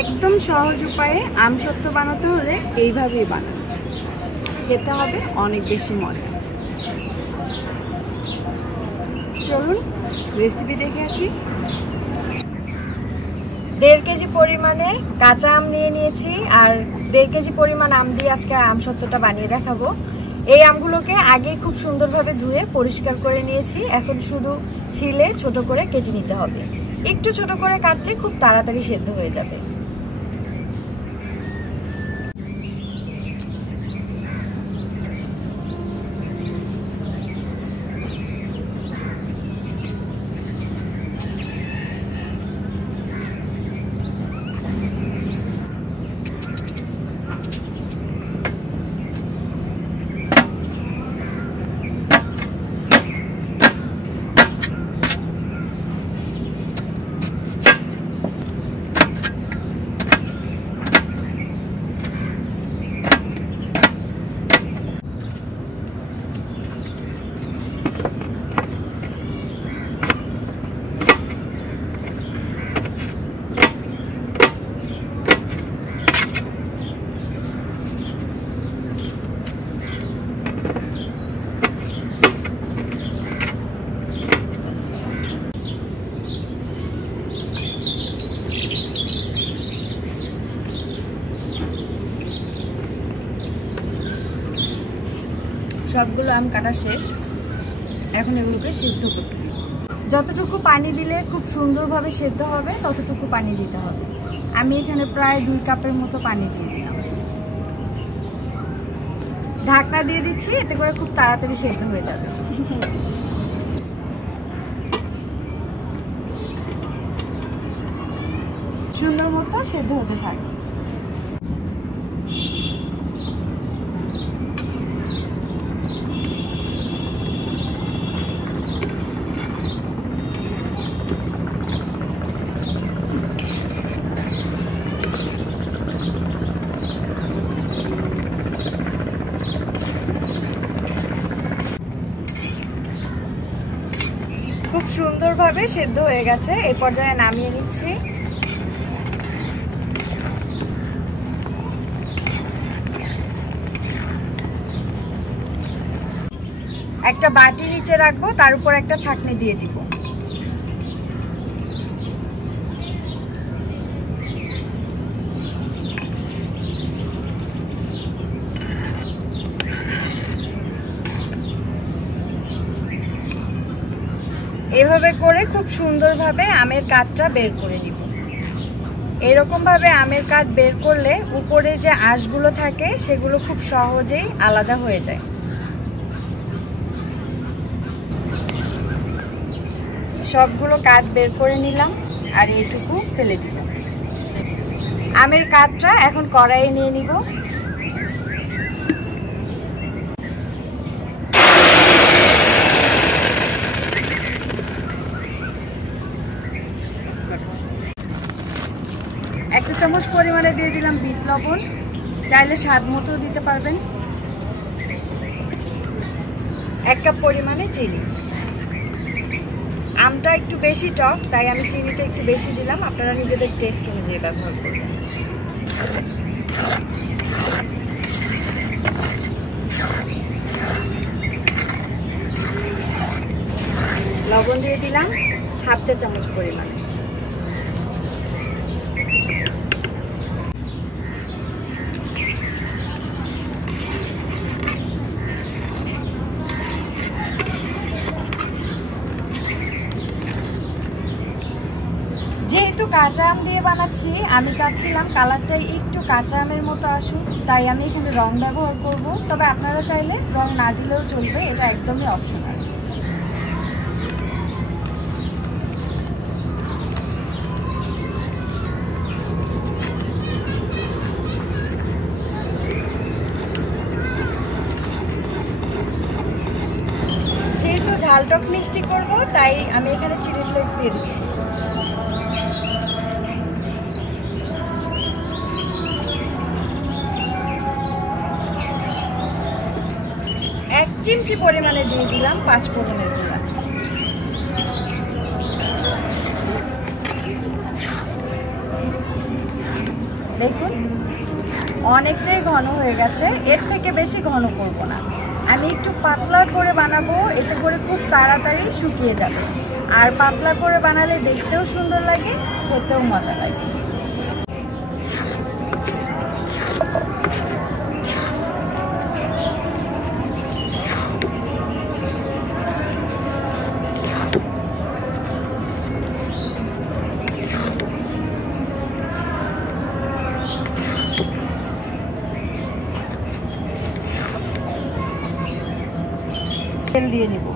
একদম সহজ উপায়ে আমসত্ত্ব বানাতে হলে এইভাবেই বানান, খেতে হবে অনেক বেশি মজা। চলুন রেসিপি দেখে আসি। 1.5 কেজি পরিমাণে কাঁচা আম নিয়ে নিয়েছি, আর 1.5 কেজি পরিমাণ আম দিয়ে আজকে আমসত্ত্বটা বানিয়ে দেখাবো। এই আমগুলোকে আগে খুব সুন্দরভাবে ধুয়ে পরিষ্কার করে নিয়েছি, এখন শুধু ছিলে ছোট করে কেটে নিতে হবে। একটু ছোট করে কাটলে খুব তাড়াতাড়ি সেদ্ধ হয়ে যাবে। সবগুলো আম কাটা শেষ, এখন এগুলোকে সিদ্ধ করতে হবে। যতটুকু পানি দিলে খুব সুন্দরভাবে সেদ্ধ হবে ততটুকু পানি দিতে হবে। আমি এখানে প্রায় 2 কাপের মতো পানি দিয়ে দিলাম। ঢাকনা দিয়ে দিচ্ছি, এতে করে খুব তাড়াতাড়ি সেদ্ধ হয়ে যাবে। সুন্দর মতো সেদ্ধ হতে থাকবে। খুব সুন্দরভাবে সেদ্ধ হয়ে গেছে, এই পর্যায়ে নামিয়ে নিচ্ছি। একটা বাটি নিচে রাখবো, তার উপর একটা ছাঁকনি দিয়ে দিব। এভাবে করে খুব সুন্দরভাবে আমের কাঠটা বের করে নিব। এরকম ভাবে আমের কাঠ বের করলে উপরে যে আঁশগুলো থাকে সেগুলো খুব সহজেই আলাদা হয়ে যায়। সবগুলো কাঠ বের করে নিলাম, আর এইটুকু ফেলে দিলাম। আমের কাঠটা এখন কড়াইয়ে নিয়ে নিব। এক চামচ পরিমাণে দিয়ে দিলাম বিট লবণ, চাইলে স্বাদ মতো দিতে পারবেন। 1 কাপ পরিমাণে চিনি। আমটা একটু বেশি টক, তাই আমি চিনিটা একটু বেশি দিলাম, আপনারা নিজেদের টেস্ট অনুযায়ী ব্যবহার করবেন। লবণ দিয়ে দিলাম 1/2 চা চামচ পরিমাণে। যেহেতু কাঁচা আম দিয়ে বানাচ্ছি, আমি চাচ্ছিলাম কালারটা একটু কাঁচা আমের মতো আসুক, তাই আমি এখানে রং ব্যবহার করব। তবে আপনারা চাইলে রং না দিলেও চলবে, এটা একদমই অপশনাল। যেহেতু ঝাল টক মিষ্টি করব, তাই আমি এখানে চিলি ফ্লেক্স দিয়ে দিচ্ছি। 1 চিমটি পরিমাণে দিয়ে দিলাম 5 ফোড়নের গুঁড়া। দেখুন অনেকটাই ঘন হয়ে গেছে, এর থেকে বেশি ঘন করব না। আমি একটু পাতলা করে বানাবো, এতে করে খুব তাড়াতাড়ি শুকিয়ে যাবে। আর পাতলা করে বানালে দেখতেও সুন্দর লাগে, খেতেও মজা লাগে। তেল দিয়ে নিব।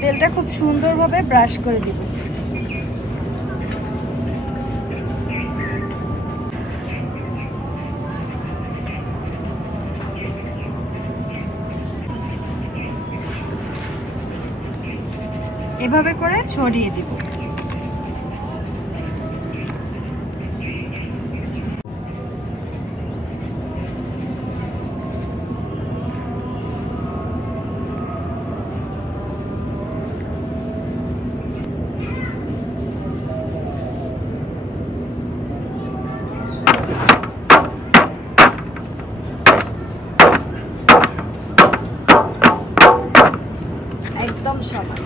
তেলটা খুব সুন্দরভাবে ব্রাশ করে দিব। এভাবে করে ছড়িয়ে দিব। একদম সমান।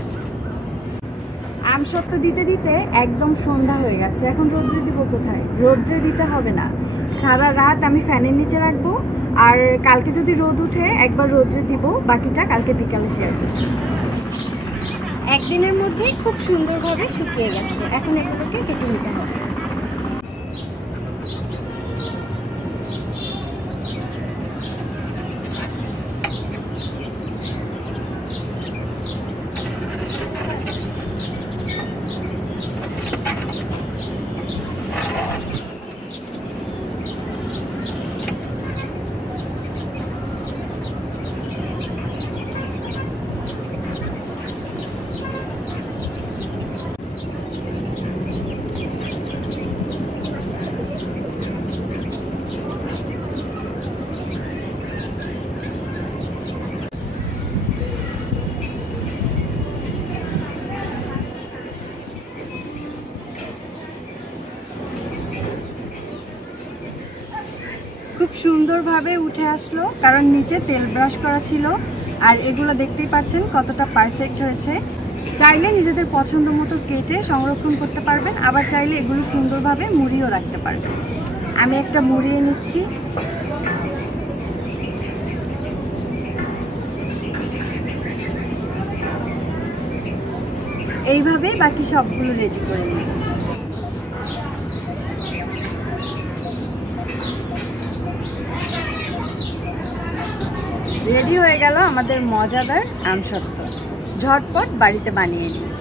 আমসত্ত্ব দিতে দিতে একদম সন্ধ্যা হয়ে গেছে। এখন রোদ্রে দিব কোথায়? রোদ্রে দিতে হবে না, সারা রাত আমি ফ্যানের নিচে রাখবো। আর কালকে যদি রোদ উঠে একবার রোদ্রে দিব, বাকিটা কালকে বিকালে শেয়ার করছি। একদিনের মধ্যেই খুব সুন্দরভাবে শুকিয়ে গেছে। এখন এগুলোকে কেটে নিতে হবে। খুব সুন্দরভাবে উঠে আসলো, কারণ নিচে তেল ব্রাশ করা ছিল। আর এগুলো দেখতেই পাচ্ছেন কতটা পারফেক্ট হয়েছে। চাইলে নিজেদের পছন্দ মতো কেটে সংরক্ষণ করতে পারবেন, আবার চাইলে এগুলো সুন্দরভাবে মুড়িয়েও রাখতে পারবেন। আমি একটা মুড়িয়ে নিচ্ছি। এইভাবে বাকি সবগুলো রেডি করে নিব। রেডি হয়ে গেল আমাদের মজাদার আমসত্ত্ব। ঝটপট বাড়িতে বানিয়ে নিই।